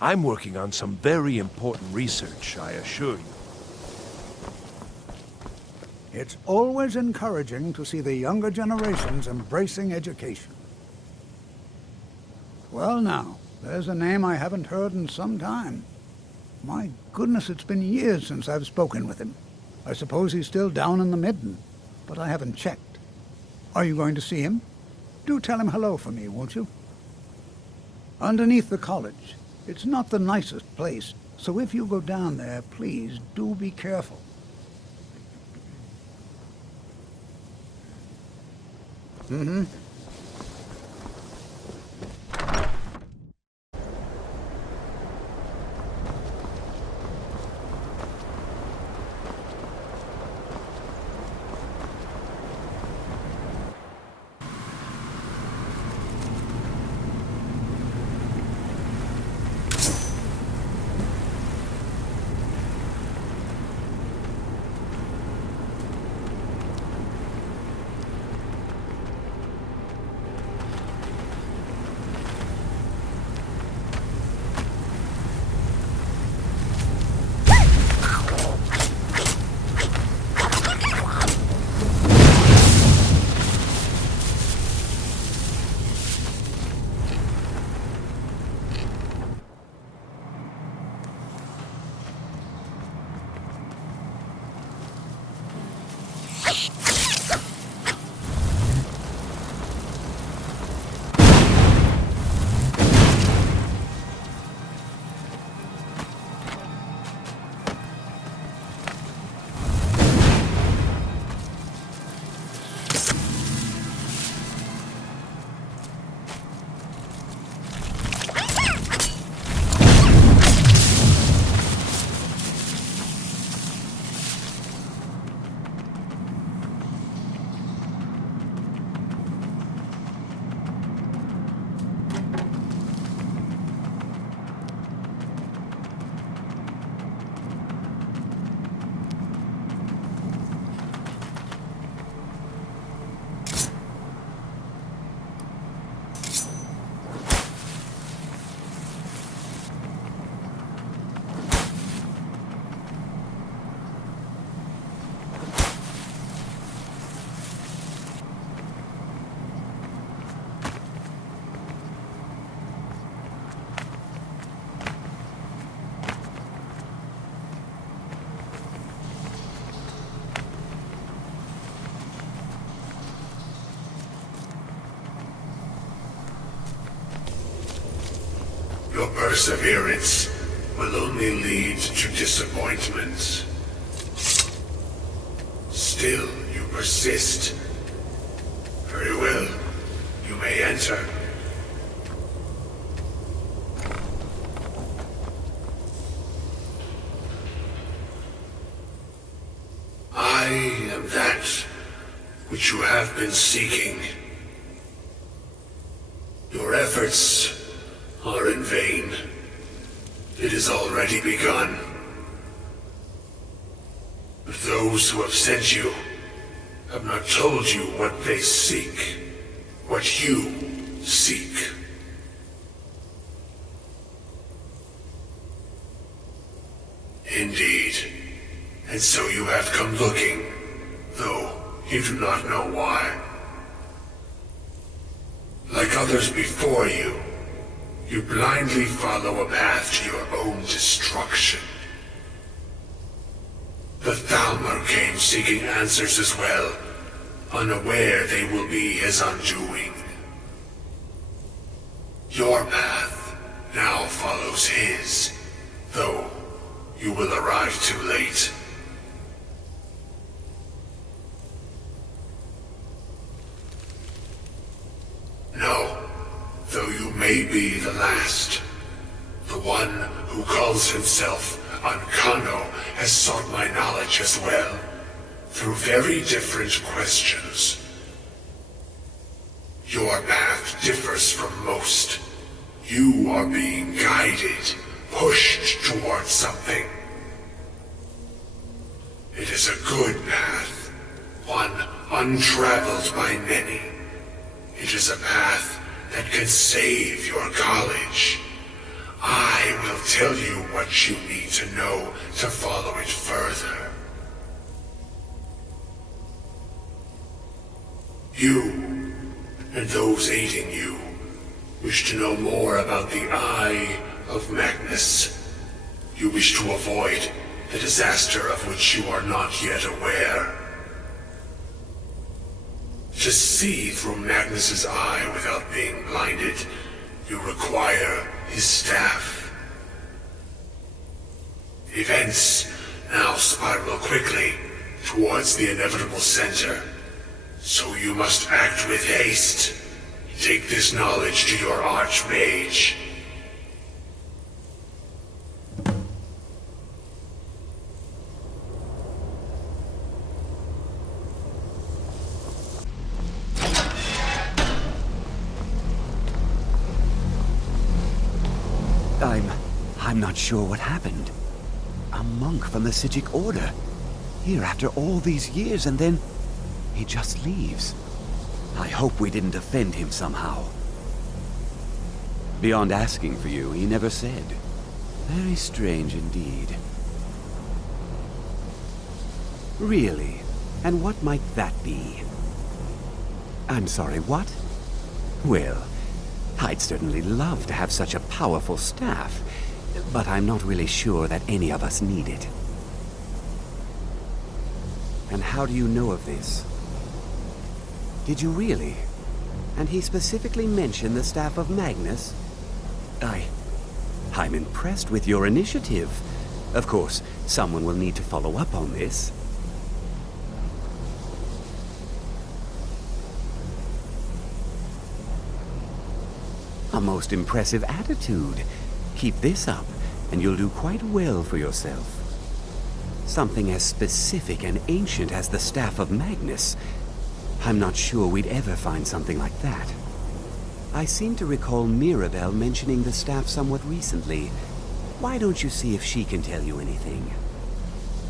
I'm working on some very important research, I assure you. It's always encouraging to see the younger generations embracing education. Well now, there's a name I haven't heard in some time. My goodness, it's been years since I've spoken with him. I suppose he's still down in the Midden, but I haven't checked. Are you going to see him? Do tell him hello for me, won't you? Underneath the college. It's not the nicest place, so if you go down there, please do be careful. Mm-hmm. Your perseverance will only lead to disappointment. Still, you persist. Very well. You may enter. I am that which you have been seeking. Your efforts are in vain. It has already begun. But those who have sent you have not told you what they seek, what you seek. Indeed. And so you have come looking, though you do not know why. Like others before you, you blindly follow a path to your own destruction. The Thalmor came seeking answers as well, unaware they will be his undoing. Your path now follows his, though you will arrive too late. No, though you may be the last, the one who calls himself Ancano has sought my knowledge as well, through very different questions. Your path differs from most. You are being guided, pushed towards something. It is a good path, one untraveled by many. It is a path that can save your college. I will tell you what you need to know to follow it further. You, and those aiding you, wish to know more about the Eye of Magnus. You wish to avoid the disaster of which you are not yet aware. To see through Magnus's eye without being blinded, you require his staff. Events now spiral quickly towards the inevitable center, so you must act with haste. Take this knowledge to your Archmage. I'm not sure what happened. A monk from the Sijic Order. Here after all these years, and then he just leaves. I hope we didn't offend him somehow. Beyond asking for you, he never said. Very strange indeed. Really? And what might that be? I'm sorry, what? Well, I'd certainly love to have such a powerful staff, but I'm not really sure that any of us need it. And how do you know of this? Did you really? And he specifically mentioned the staff of Magnus? I'm impressed with your initiative. Of course, someone will need to follow up on this. A most impressive attitude. Keep this up, and you'll do quite well for yourself. Something as specific and ancient as the Staff of Magnus. I'm not sure we'd ever find something like that. I seem to recall Mirabelle mentioning the staff somewhat recently. Why don't you see if she can tell you anything?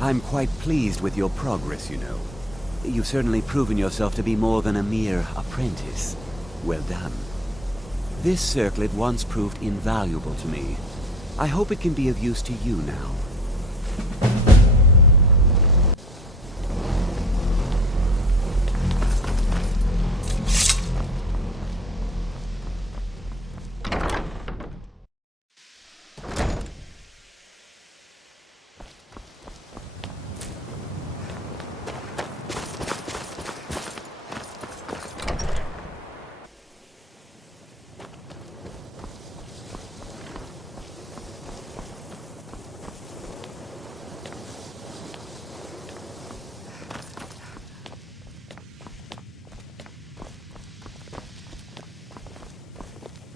I'm quite pleased with your progress, you know. You've certainly proven yourself to be more than a mere apprentice. Well done. This circlet once proved invaluable to me. I hope it can be of use to you now.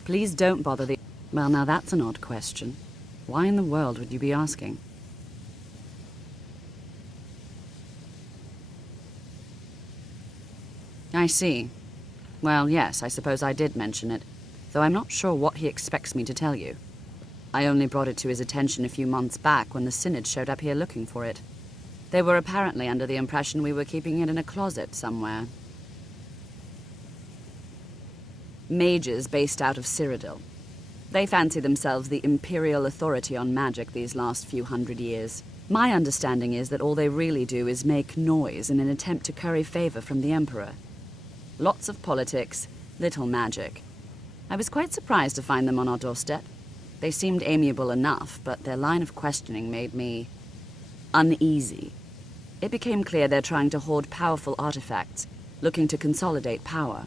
Please don't bother the... Well, now that's an odd question. Why in the world would you be asking? I see. Well, yes, I suppose I did mention it, though I'm not sure what he expects me to tell you. I only brought it to his attention a few months back when the Synod showed up here looking for it. They were apparently under the impression we were keeping it in a closet somewhere. Mages based out of Cyrodiil. They fancy themselves the imperial authority on magic these last few hundred years. My understanding is that all they really do is make noise in an attempt to curry favor from the Emperor. Lots of politics, little magic. I was quite surprised to find them on our doorstep. They seemed amiable enough, but their line of questioning made me uneasy. It became clear they're trying to hoard powerful artifacts, looking to consolidate power.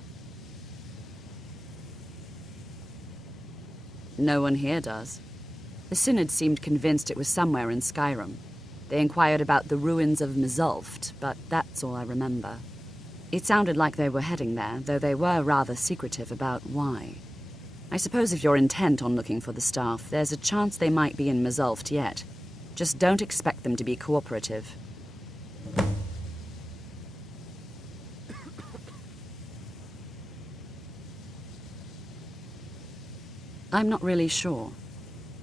No one here does. The Synod seemed convinced it was somewhere in Skyrim. They inquired about the ruins of Mzulft, but that's all I remember. It sounded like they were heading there, though they were rather secretive about why. I suppose if you're intent on looking for the staff, there's a chance they might be in Mzulft yet. Just don't expect them to be cooperative. I'm not really sure.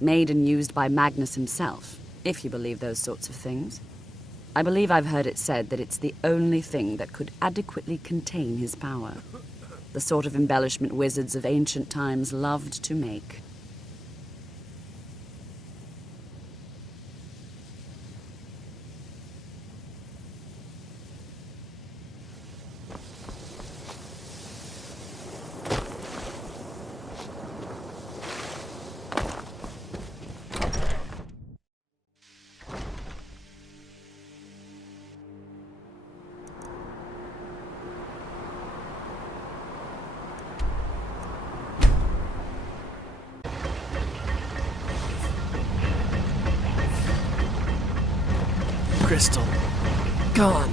Made and used by Magnus himself, if you believe those sorts of things. I believe I've heard it said that it's the only thing that could adequately contain his power. The sort of embellishment wizards of ancient times loved to make. crystal. Gone.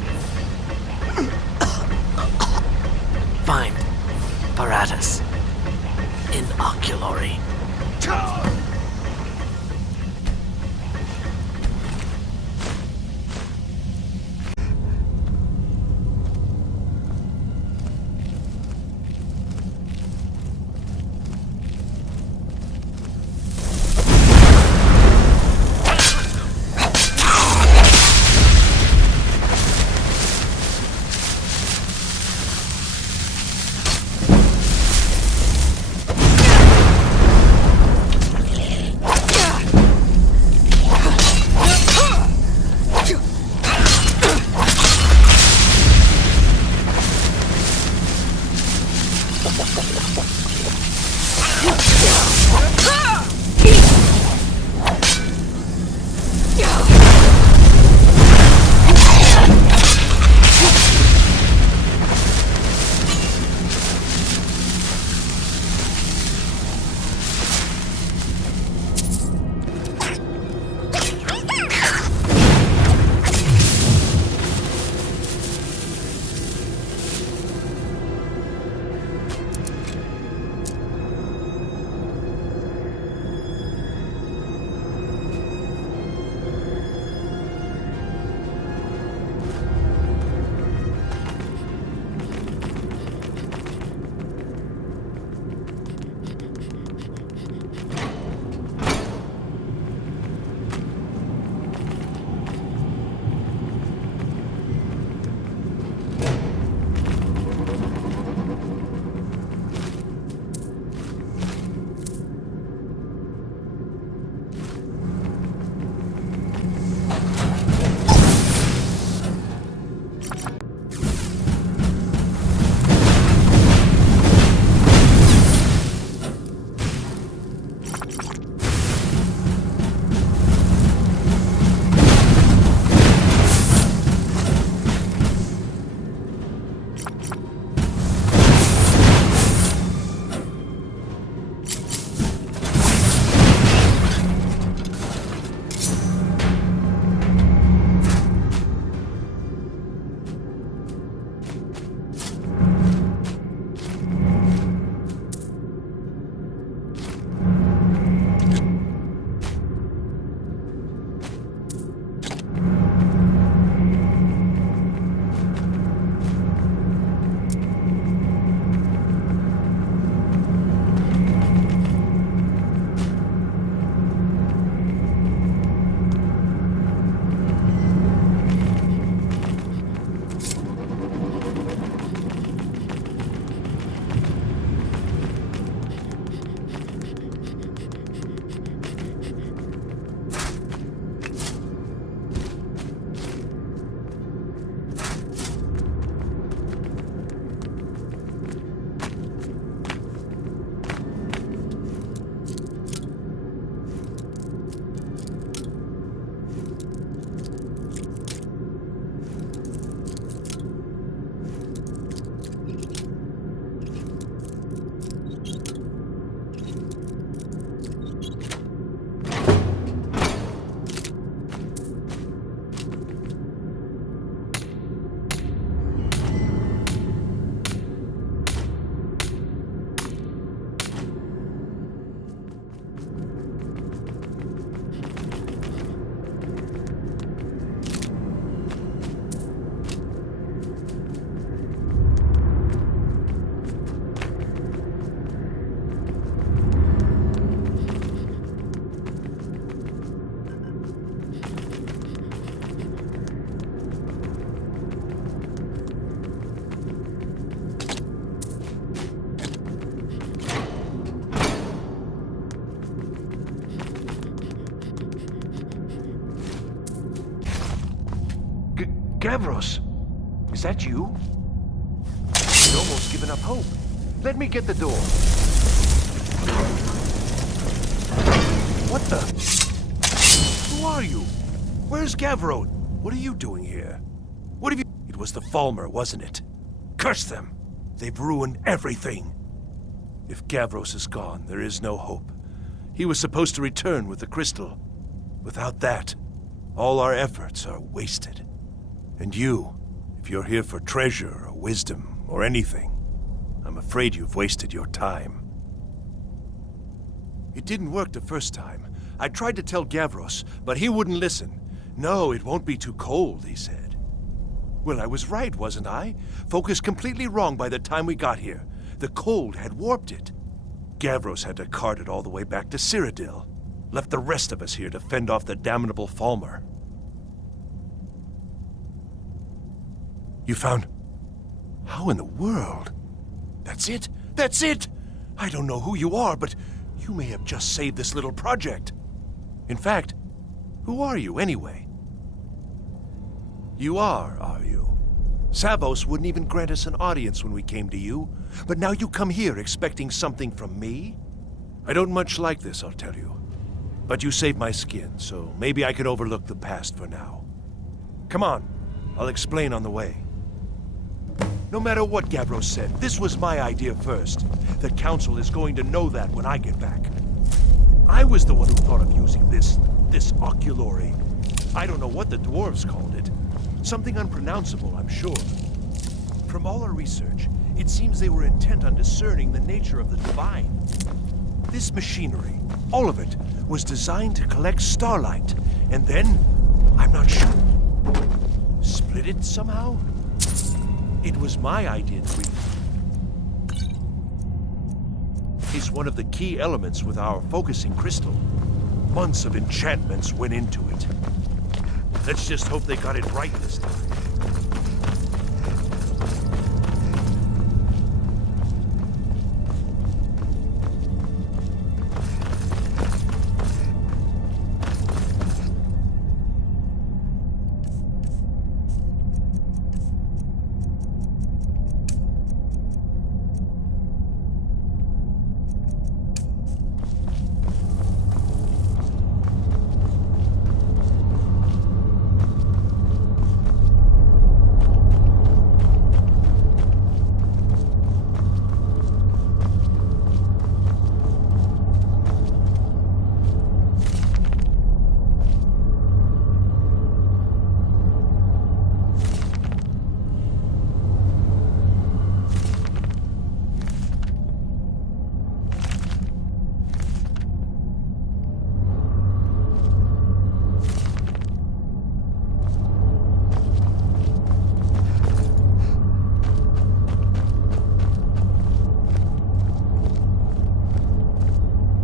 Find apparatus. Inoculary. Gavros, is that you? I'd almost given up hope. Let me get the door. What the? Who are you? Where's Gavro? What are you doing here? What have you... It was the Falmer, wasn't it? Curse them! They've ruined everything. If Gavros is gone, there is no hope. He was supposed to return with the crystal. Without that, All our efforts are wasted. And you, if you're here for treasure or wisdom or anything, I'm afraid you've wasted your time. It didn't work the first time. I tried to tell Gavros, but he wouldn't listen. No, it won't be too cold, he said. Well, I was right, wasn't I? Focus completely wrong by the time we got here. The cold had warped it. Gavros had to cart it all the way back to Cyrodiil. Left the rest of us here to fend off the damnable Falmer. You found... How in the world? That's it? That's it! I don't know who you are, but you may have just saved this little project. In fact, who are you anyway? You are you? Savos wouldn't even grant us an audience when we came to you, but now you come here expecting something from me? I don't much like this, I'll tell you. But you saved my skin, so maybe I can overlook the past for now. Come on, I'll explain on the way. No matter what Gavros said, this was my idea first. The Council is going to know that when I get back. I was the one who thought of using this oculory. I don't know what the dwarves called it. Something unpronounceable, I'm sure. From all our research, it seems they were intent on discerning the nature of the divine. This machinery, all of it, was designed to collect starlight, and then, I'm not sure, split it somehow? It was my idea to replace one of the key elements with our focusing crystal. Months of enchantments went into it. Let's just hope they got it right this time.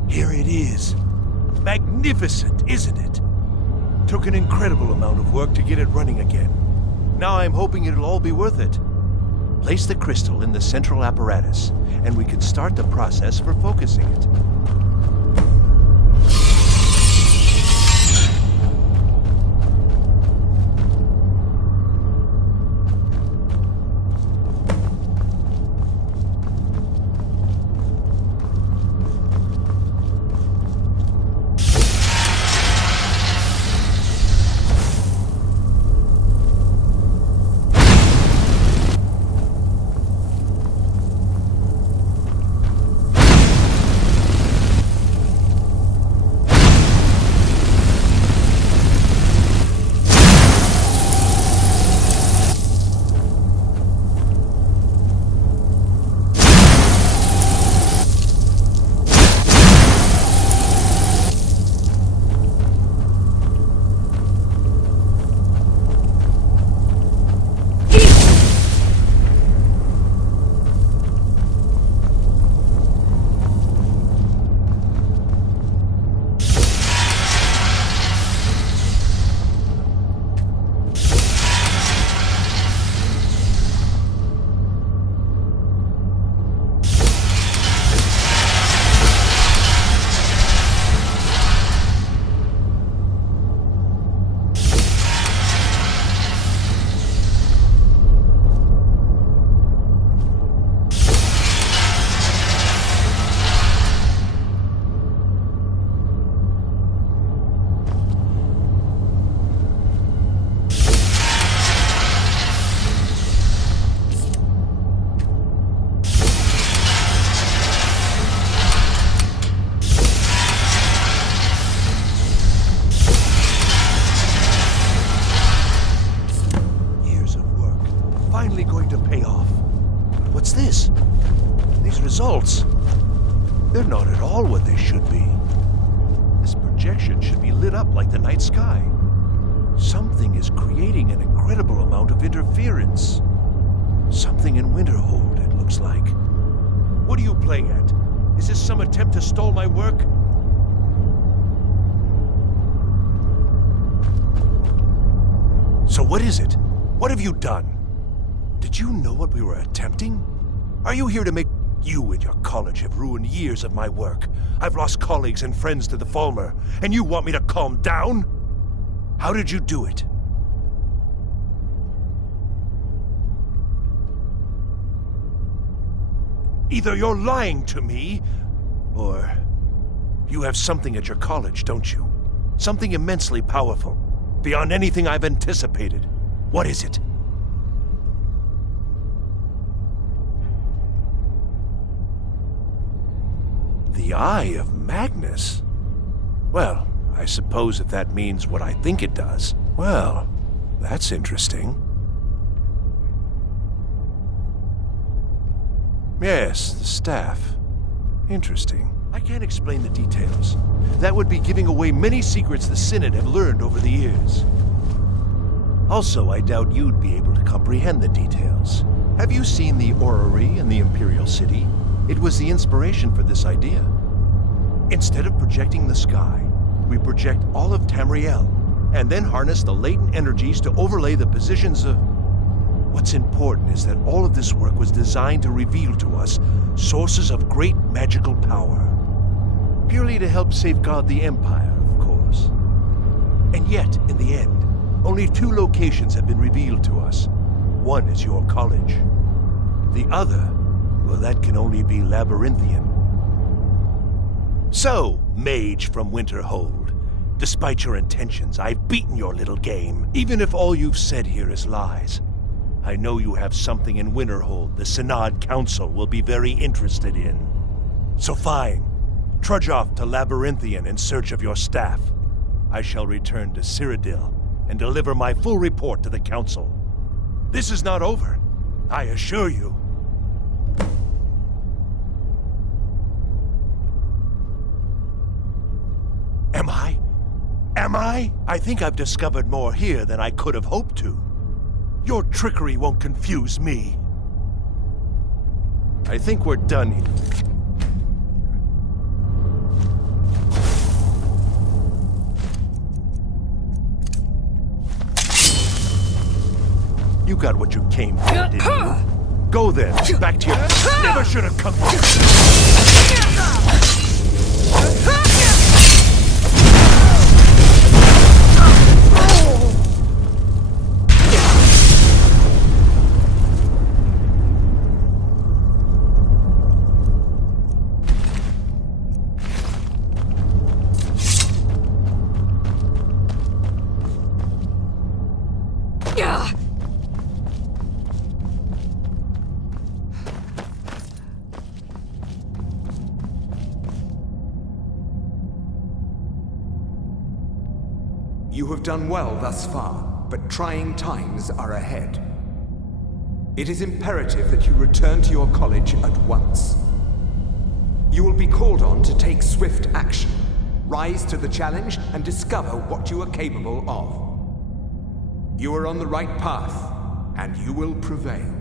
Here it is. Magnificent, isn't it? Took an incredible amount of work to get it running again. Now I'm hoping it'll all be worth it. Place the crystal in the central apparatus, and we can start the process for focusing it. finally going to pay off. But what's this? These results, they're not at all what they should be. This projection should be lit up like the night sky. Something is creating an incredible amount of interference. Something in Winterhold, it looks like. What are you playing at? Is this some attempt to stall my work? So what is it? What have you done? Did you know what we were attempting? Are you here to make... You and your college have ruined years of my work. I've lost colleagues and friends to the Falmer, and you want me to calm down? How did you do it? Either you're lying to me, or you have something at your college, don't you? Something immensely powerful, beyond anything I've anticipated. What is it? The Eye of Magnus? Well, I suppose if that means what I think it does. Well, that's interesting. Yes, the staff. Interesting. I can't explain the details. That would be giving away many secrets the Synod have learned over the years. Also, I doubt you'd be able to comprehend the details. Have you seen the orrery in the Imperial City? It was the inspiration for this idea. Instead of projecting the sky, we project all of Tamriel, and then harness the latent energies to overlay the positions of... What's important is that all of this work was designed to reveal to us sources of great magical power. Purely to help safeguard the Empire, of course. And yet, in the end, only 2 locations have been revealed to us. One is your college. The other, well, that can only be Labyrinthian. So, mage from Winterhold, despite your intentions, I've beaten your little game, even if all you've said here is lies. I know you have something in Winterhold the Synod Council will be very interested in. So fine, trudge off to Labyrinthian in search of your staff. I shall return to Cyrodiil and deliver my full report to the Council. This is not over, I assure you. Am I? I think I've discovered more here than I could have hoped to. Your trickery won't confuse me. I think we're done here. You got what you came for, didn't you? Go then, back to your... Never should have come here. You have done well thus far, but trying times are ahead. It is imperative that you return to your college at once. You will be called on to take swift action, rise to the challenge, and discover what you are capable of. You are on the right path, and you will prevail.